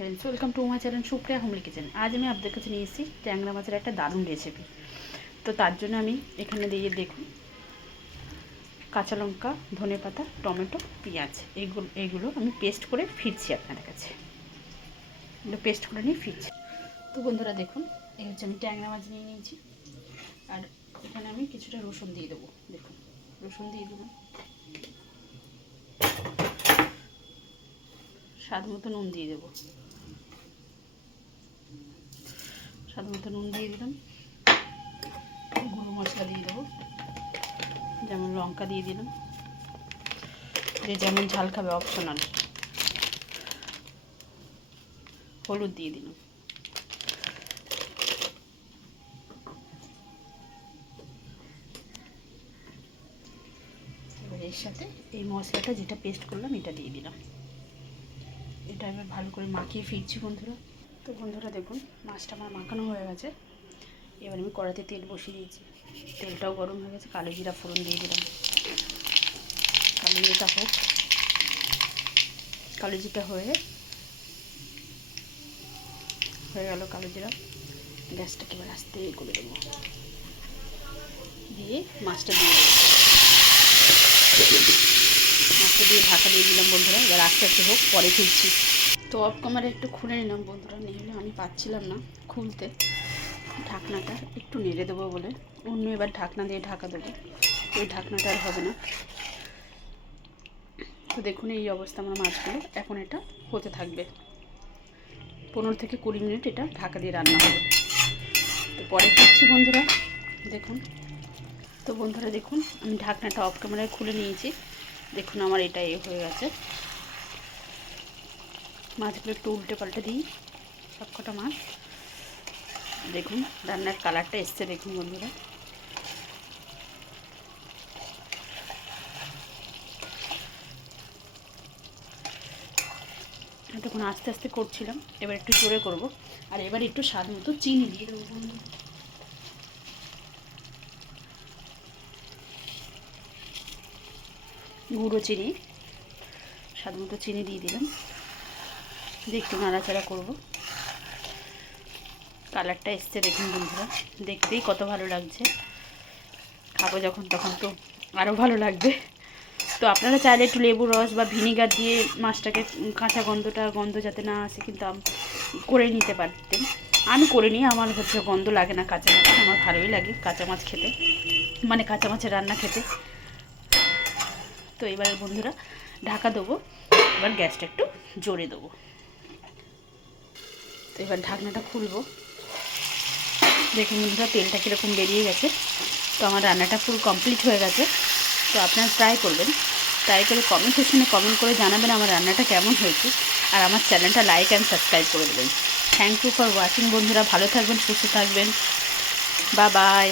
Friends welcome to my channel Supriya homely kitchen. आज मैं आपদের কাছে নিয়ে এসেছি ট্যাংরা মাছের একটা দারুণ রেসিপি। তো তার জন্য আমি এখানে দিয়ে দেখুন কাঁচা লঙ্কা, ধনেপাতা, টমেটো, পেঁয়াজ এইগুলো আমি পেস্ট করে ফিরছি আপনাদের কাছে। এগুলো পেস্ট করে নিয়ে ফিরছি। তো বন্ধুরা দেখুন, এই হচ্ছে আমি ট্যাংরা মাছ নিয়ে নিয়েছি। আর এখানে আমি কিছুটা রসুন দিয়ে দেবো। দেখুন রসুন দিয়ে দিলাম, স্বাদ মতো নুন দিয়ে দেবো, স্বাদ মতো নুন দিয়ে দিলাম। গুঁড়ো মশলা দিয়ে দেবো, যেমন লঙ্কা দিয়ে দিলাম, যে যেমন ঝাল খাবে অপশনাল। হলুদ দিয়ে দিলাম। এবার এর সাথে এই মশলাটা যেটা পেস্ট করলাম এটা দিয়ে দিলাম। এটা এবার ভালো করে মাখিয়ে ফিরছি বন্ধুরা। তো বন্ধুরা দেখুন মাছটা আমার মাখানো হয়ে গেছে। এবার আমি কড়াইতে তেল বসিয়ে দিয়েছি, তেলটাও গরম হয়ে গেছে। কালো জিরা ফোড়ন দিয়ে দিলাম। কালো জিরাটা হোক, কালো জিরা হয়ে গেল কালো জিরা। গ্যাসটাকে এবার আস্তে করে দেবো, দিয়ে মাছটা দিয়ে দেবো। মাছটা দিয়ে ঢাকা দিয়ে দিলাম বন্ধুরা। এবার আস্তে আস্তে হোক, পরে ফিরছি। তো অফ ক্যামেরা একটু খুলে নিলাম বন্ধুরা, নিলে আমি পাচ্ছিলাম না খুলতে। ঢাকনাটা একটু নেড়ে দেবো বলে অন্য এবার ঢাকনা দিয়ে ঢাকা দেবো, ওই ঢাকনাটা আর হবে না। তো দেখুন এই অবস্থা আমার মাছগুলো। এখন এটা হতে থাকবে 15 থেকে 20 মিনিট, এটা ঢাকা দিয়ে রান্না হবে। তো পরে ফিরছি বন্ধুরা দেখুন। তো বন্ধুরা দেখুন আমি ঢাকনাটা অফ ক্যামেরায় খুলে নিয়েছি। দেখুন আমার এটা হয়ে গেছে। মাছগুলো একটু উল্টে পাল্টে দিই, সবকটা মাছ। দেখুন রান্নার কালারটা এসছে, দেখুন বন্ধুরা। তখন আস্তে আস্তে করছিলাম, এবার একটু জোরে করব। আর এবার একটু স্বাদ মতো চিনি দিয়ে দেবো বন্ধু। গুঁড়ো চিনি, স্বাদ মতো চিনি দিয়ে দিলাম। দিয়ে একটু নাড়াচাড়া করবো। কালারটা এসছে দেখুন বন্ধুরা, দেখতেই কত ভালো লাগছে। খাবো যখন তখন তো আরও ভালো লাগবে। তো আপনারা চাইলে একটু লেবুর রস বা ভিনিগার দিয়ে মাছটাকে কাঁচা গন্ধ যাতে না আসে কিন্তু করে নিতে পারতেন। আমি করে নিই, আমার হচ্ছে গন্ধ লাগে না কাঁচা মাছ, আমার ভালোই লাগে কাঁচা মাছ খেতে, মানে কাঁচা মাছের রান্না খেতে। তো এবারে বন্ধুরা ঢাকা দেবো, এবার গ্যাসটা একটু জোরে দেবো। তো এবার ঢাকনাটা খুলবো। দেখুন বন্ধুরা তেলটা কীরকম বেরিয়ে গেছে। তো আমার রান্নাটা ফুল কমপ্লিট হয়ে গেছে। তো আপনারা ট্রাই করবেন, ট্রাই করে কমেন্ট সেকশনে কমেন্ট করে জানাবেন আমার রান্নাটা কেমন হয়েছে। আর আমার চ্যানেলটা লাইক অ্যান্ড সাবস্ক্রাইব করে দেবেন। থ্যাংক ইউ ফর ওয়াচিং বন্ধুরা। ভালো থাকবেন, সুস্থ থাকবেন। Bye bye.